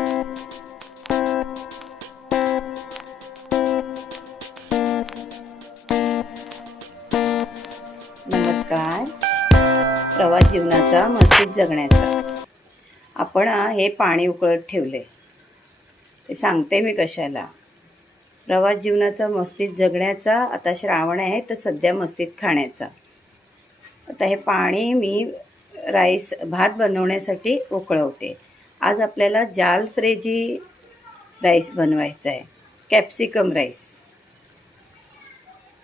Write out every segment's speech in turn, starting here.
नमस्कार. प्रवास जीवनाचा मस्तीत जगण्याचा. आपण हे पाणी उकळत ठेवले, ते सांगते मी कशाला. प्रवास जीवनाचा मस्तीत जगण्याचा. आता श्रावण आहे तर सध्या मस्तीत खाण्याचा. आता हे पाणी मी भात बनवण्यासाठी उकळवते. आज आपल्याला जालफ्रेजी राईस बनवायचा आहे, कॅप्सिकम राईस.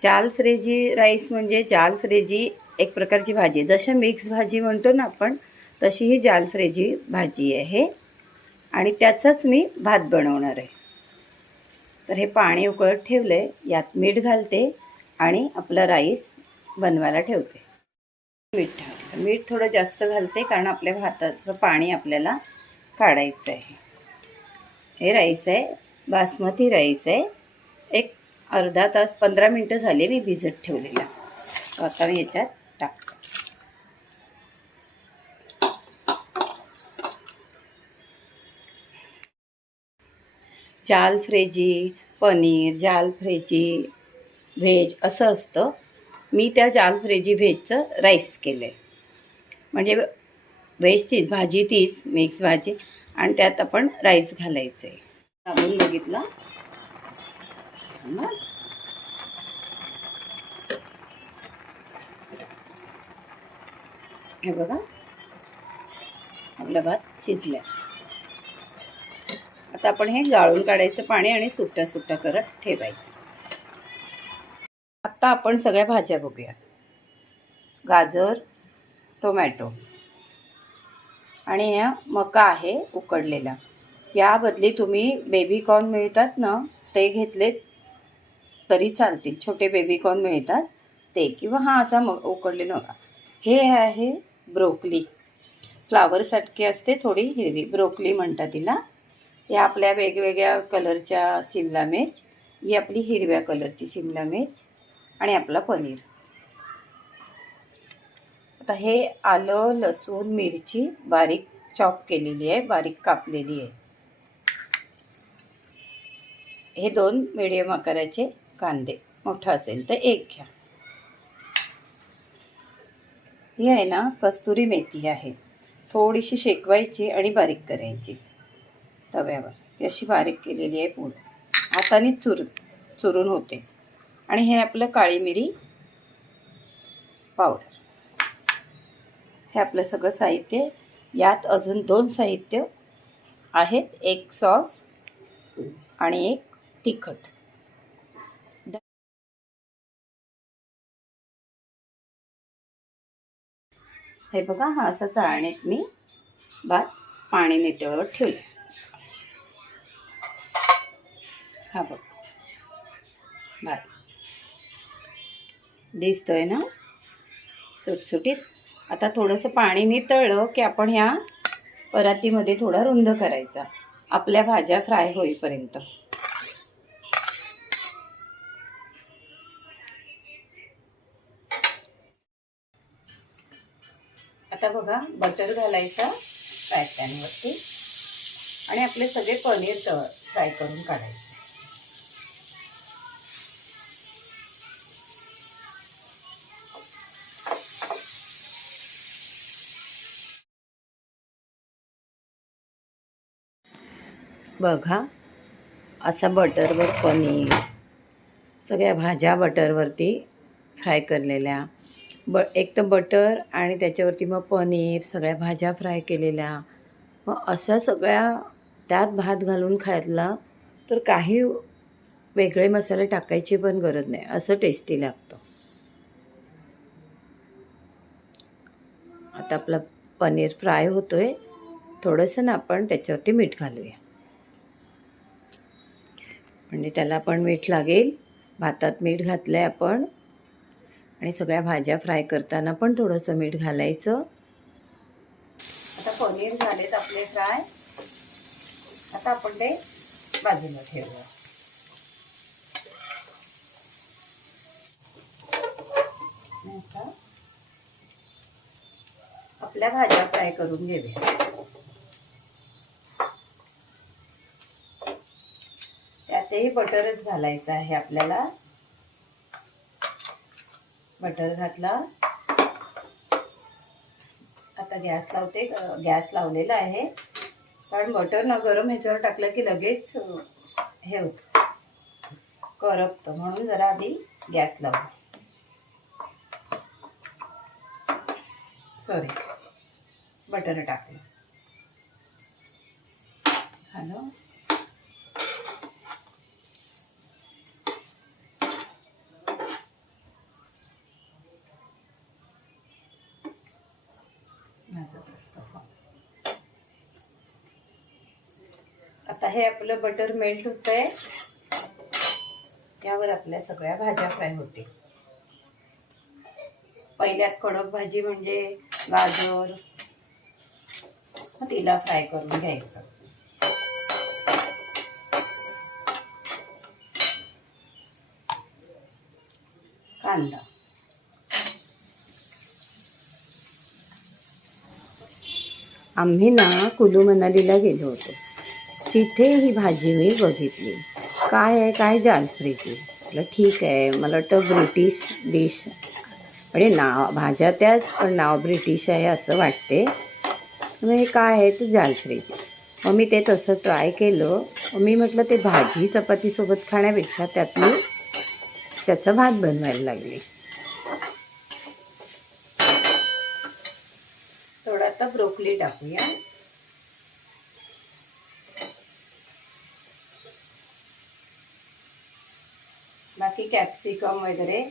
जालफ्रेजी राईस म्हणजे जालफ्रेजी एक प्रकारची भाजी आहे. जशा मिक्स भाजी म्हणतो ना आपण, तशी ही जालफ्रेजी भाजी आहे आणि त्याचाच मी भात बनवणार आहे. तर हे पाणी उकळत ठेवले, यात मीठ घालते आणि आपला राईस बनवायला ठेवते. मीठ थोडं जास्त घालते कारण आपल्या भाताचं पाणी आपल्याला काढायचं आहे. हे राईस आहे, बासमती राईस आहे. एक अर्धा तास 15 मिनटं झाले मी भिजत ठेवलेला. आता मी याच्यात टाकते. जालफ्रेजी पनीर, जालफ्रेजी व्हेज असं असतं. मी त्या जालफ्रेजी व्हेजचं राईस केलं आहे. म्हणजे व्हेज तीच भाजी, तीच मिक्स भाजी, आणि त्यात आपण राईस घालायचं आहे. दाबून बघितलं ना. हे बघा, आपला भात शिजला. आता आपण हे गाळून काढायचं पाणी आणि सुट्टा सुट्टा करत ठेवायचं. आता आपण सगळ्या भाज्या बघूया. गाजर, टोमॅटो आणि ह्या मका आहे उकडलेला. या बदली तुम्ही बेबीकॉर्न मिळतात ना, ते घेतले तरी चालतील. छोटे बेबीकॉर्न मिळतात ते, किंवा हा असा उकडलेला मका. हे आहे ब्रोकली, फ्लावरसारखी असते, थोडी हिरवी ब्रोकली म्हणतात तिला. या आपल्या वेगवेगळ्या कलरच्या शिमला मिर्च, ही आपली हिरव्या कलरची शिमला मिर्च, आणि आपला पनीर. आता हे आलं, लसूण, मिरची बारीक चॉप केलेली आहे, बारीक कापलेली आहे. हे 2 मीडियम आकाराचे कांदे, मोठा असेल तर 1 घ्या. ही आहे ना कस्तुरी मेथी आहे, थोडीशी शेकवायची आणि बारीक करायची तव्यावर. ती अशी बारीक केलेली आहे, पूर्ण हातानेच चुरून होते. आणि हे आपलं काळी मिरी पावडर. हे आपलं सगळं साहित्य. यात अजून 2 साहित्य आहेत, 1 सॉस आणि 1 तिखट. हे बघा, हा असा चाळणीत मी भात पाणी नितळत ठेवले. हा बघ भात दिसतोय ना सुटसुटीत. आता थोडंसं पाणी नितळलं की आपण ह्या परातीमध्ये थोडा रुंद करायचा, आपल्या भाज्या फ्राय होईपर्यंत. आता बघा, बटर घालायचा फ्राय पॅनवरती आणि आपले सगळे पनीर फ्राय करून काढायचे. बघा, असा बटरवर पनीर, सगळ्या भाज्या बटरवरती फ्राय करलेल्या. एक तर बटर आणि त्याच्यावरती मग पनीर, सगळ्या भाज्या फ्राय केलेल्या. मग अशा सगळ्या त्यात भात घालून खायला तर काही वेगळे मसाले टाकायची पण गरज नाही, असं टेस्टी लागतं. आता आपला पनीर फ्राय होतोय. थोडंसं ना आपण त्याच्यावरती मीठ घालूया, म्हणजे त्याला पण मीठ लागेल. भातात मीठ घातलं आहे आपण, आणि सगळ्या भाज्या फ्राय करताना पण थोडंसं मीठ घालायचं. आता पनीर झालेत आपले फ्राय. आता आपण ते बाजूला ठेवूया. आता आपल्या भाज्या फ्राय करून घेऊया. याच्यातही बटरच घालायचं आहे आपल्याला. बटर घातला. आता गॅस लावते. गॅस लावलेला आहे, कारण बटर न गरम ह्याच्यावर टाकलं की लगेच हे होतं, करपतं. म्हणून जरा आधी गॅस लावू. सॉरी, बटर टाकलं. हॅलो, आता हे आपलं बटर मेल्ट होतंय. यावर आपल्या सगळ्या भाज्या फ्राय होते. पहिल्यात कडक भाजी म्हणजे गाजर, तिला फ्राय करून घ्यायचं. कांदा, आम्ही ना कुलू मनालीला गेलो होतो. तिथे ही भाजी मी बघितली. काय आहे, काय जालफ्रेजी. म्हटलं ठीक आहे, मला वाटतं ब्रिटिश डिश, म्हणजे नाव भाज्या त्याच पण नाव ब्रिटिश आहे असं वाटते. मग हे काय आहे, तर जालफ्रेजी. मग मी ते तसं ट्राय केलं. मी म्हटलं ते भाजी चपातीसोबत खाण्यापेक्षा त्यात मी त्याचा भात बनवायला लागले. थोडा आता ब्रोकली टाकूया. बाकी कॅप्सिकम वगैरे,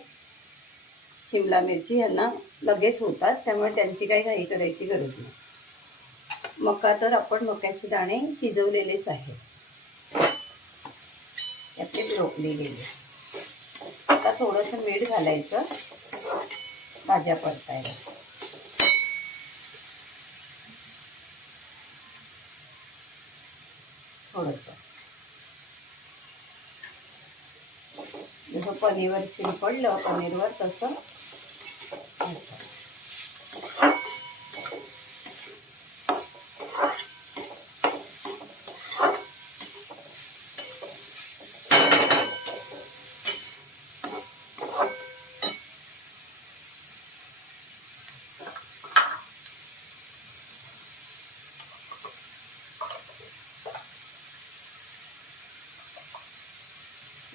शिमला मिरची यांना लगेच होतात, त्यामुळे त्यांची काही घाई करायची गरज नाही. मका तर आपण मक्याचे दाणे शिजवलेलेच आहे. यातले ब्रोकली गेले. आता थोडंसं मीठ घालायचं भाज्या परतायला. थोडंसं जसं पनीरवर शिंपडलं पनीरवर तसं.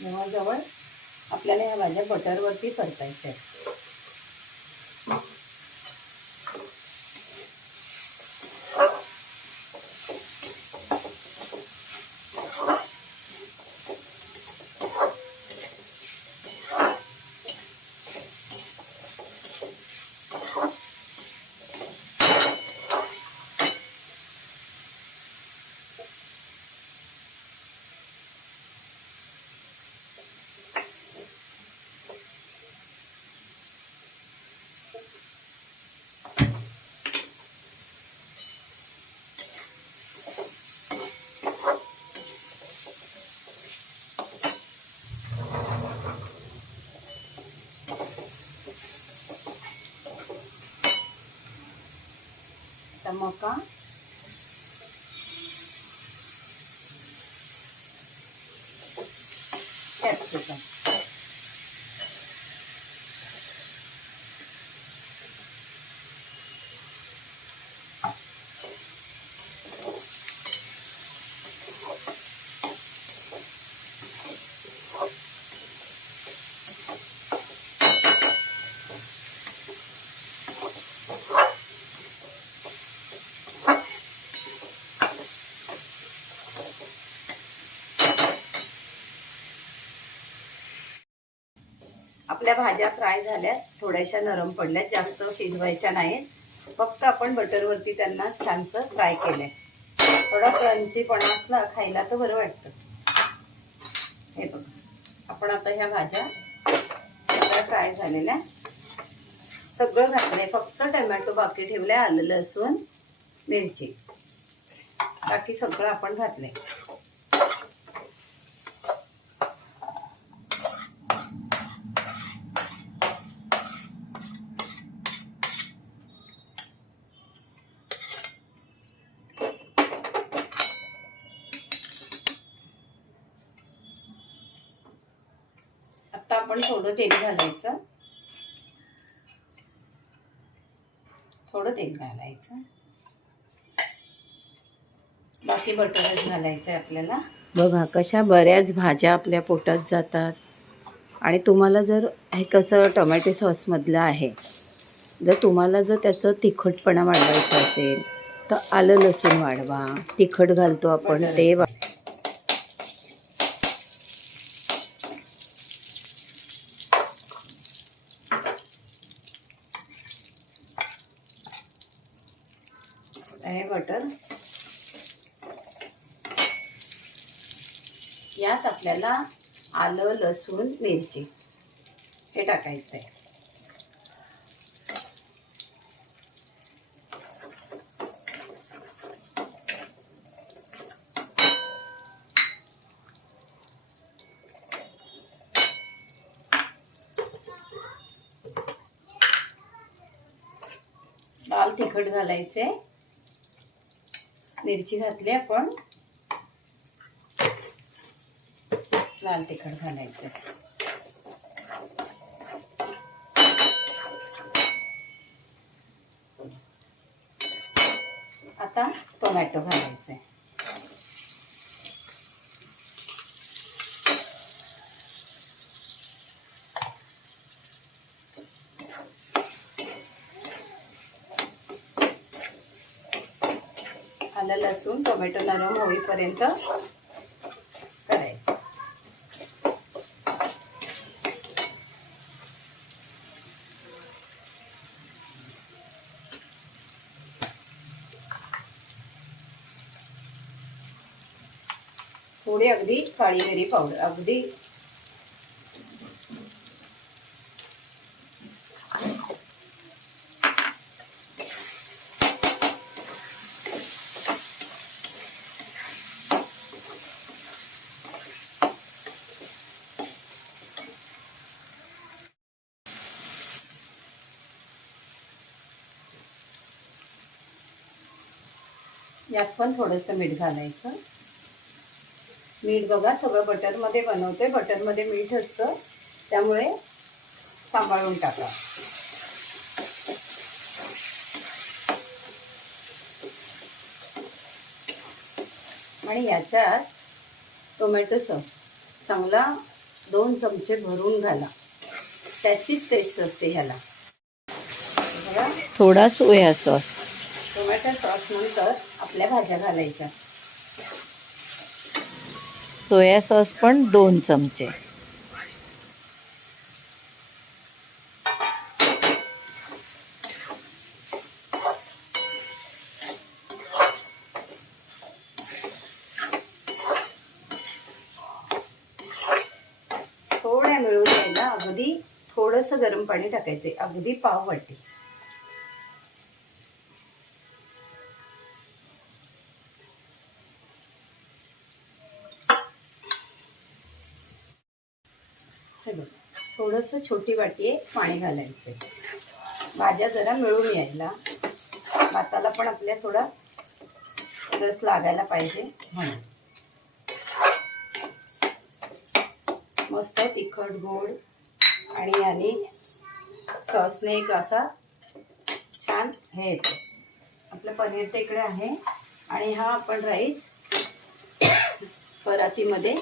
जवळजवळ आपल्याला ह्या भाज्या बटरवरती परतायच्या आहेत. मका, कॅप्सिकम, आपल्या भाज्या फ्राय झाल्या, थोड्याशा नरम पडल्या, जास्त शिजवायच्या नाहीत. फक्त आपण बटरवरती त्यांना छानसं फ्राय केलंय. थोडा क्रंचीपणा असला खायला तर बरं वाटतं. हे बघा, आपण आता ह्या भाज्या सगळ्या फ्राय झालेल्या सगळं घातलंय. फक्त टोमॅटो बाकी ठेवले, आलं लसूण मिरची, बाकी सगळं आपण घातलंय. आपण थोडं तेल घालायचं, थोडं तेल घालायचं, बाकी बटरच घालायचं आहे आपल्याला. बघा कशा बऱ्याच भाज्या आपल्या पोटात जातात. आणि तुम्हाला जर हे कसं टोमॅटो सॉसमधलं आहे, जर तुम्हाला जर त्याचं तिखटपणा वाढवायचा असेल तर आलं लसूण वाढवा. तिखट घालतो आपण ते हे बटर. यात आपल्याला आलं लसूण मिरची हे टाकायचं आहे. लाल तिखट घालायचे, मिरची घातली आपण, लाल तिखट घालायचं. आता टोमॅटो घालायचे. आलं लसूण टोमॅटो नरम होईपर्यंत करायचं. थोडी अगदी काळी मिरी पावडर, अगदी यात पण थोडंसं मीठ घालायचं. मीठ बघा सगळं बटरमध्ये बनवते, बटरमध्ये मीठ असतं, त्यामुळे सांभाळून टाका. आणि याच्यात टोमॅटो सॉस चांगला 2 चमचे भरून घाला, त्याचीच टेस्ट असते ह्याला. बघा थोडा सोया सॉस, टोमॅटो सॉस नंतर आपल्या भाज्या घालायच्या. सोया सॉस पण 2 चमचे. थोड्या मिळून यायला अगदी थोडंसं गरम पाणी टाकायचे, अगदी पाव वाटी. हे बघ थोडंसं छोटी वाटी आहे पाणी घालायचं. भाज्या जरा मिळून यायला, भाताला पण आपल्या थोडा रस लागायला पाहिजे म्हणून. मस्त तिखट गोड आणि सॉसने एक असा छान हे येतो. आपलं पनीर तर इकडे आहे आणि हा आपण राईस परातीमध्ये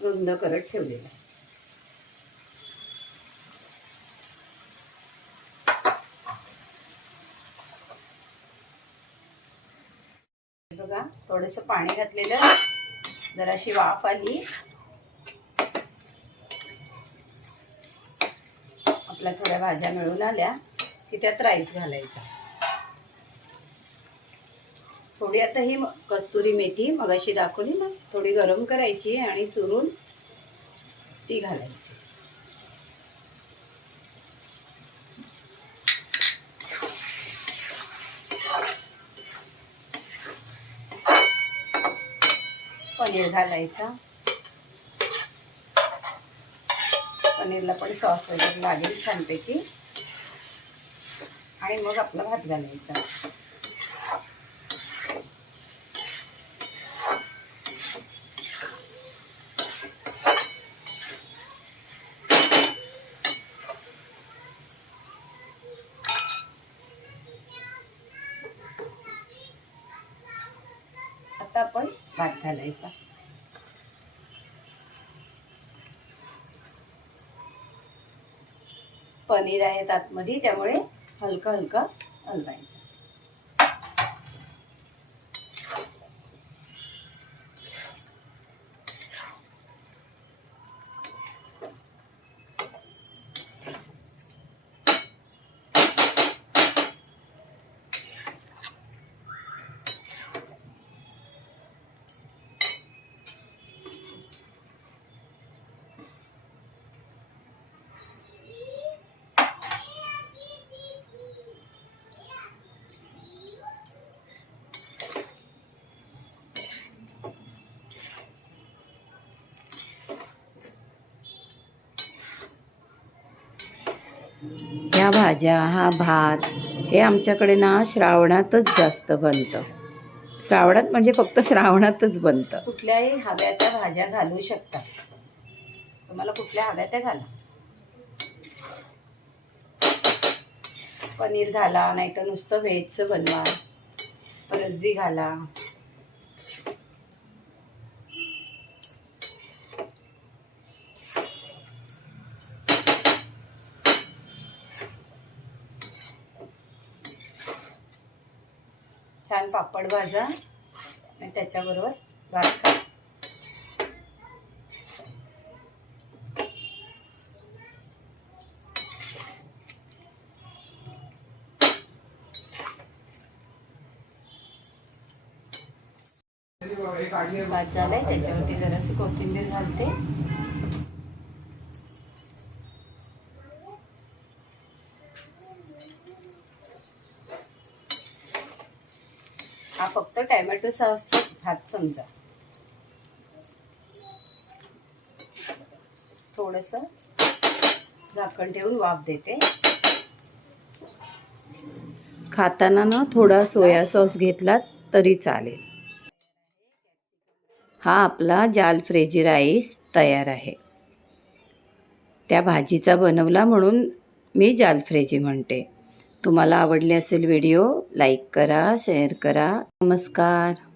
रुंद करत ठेवलेला आहे. बघा थोडंसं पाणी घातलेलं, जराशी वाफ आली, आपल्या थोड्या भाज्या मिळून आल्या की त्यात राईस घालायचा. थोडी आता ही कस्तुरी मेथी मगाशी दाखवली ना, थोडी गरम करायची आणि चुरून ती घालायची. पनीर घालायचा. पनीरला पण सॉस वगैरे लागेल छानपैकी. आणि मग आपला भात घालायचा. आता आपण भात घालायचा. पनीर आहे आतमध्ये, त्यामुळे हलका हलका हलवायचं. ह्या भाज्या, हा भात हे आमच्याकडे ना श्रावणातच जास्त बनतं. श्रावणात म्हणजे फक्त श्रावणातच बनतं. कुठल्याही हव्या त्या भाज्या घालू शकता. तुम्हाला कुठल्या हव्या त्या घाला. पनीर घाला, नाहीतर नुसतं व्हेजचं बनवा, फरसबी घाला. छान पापड भाजा आणि त्याच्याबरोबर भात खा. भात झालाय, त्याच्यावरती जराशी कोथिंबीर घालते. हा फक्त टॅमॅटो सॉसचा भात समजा. थोडंसं झाकण ठेवून वाफ देते. खाताना ना थोडा सोया सॉस घेतला तरी चालेल. हा आपला जालफ्रेजी राईस तयार आहे. त्या भाजीचा बनवला म्हणून मी जालफ्रेजी म्हणते. तुम्हाला आवडले असेल व्हिडिओ, लाईक करा, शेअर करा. नमस्कार.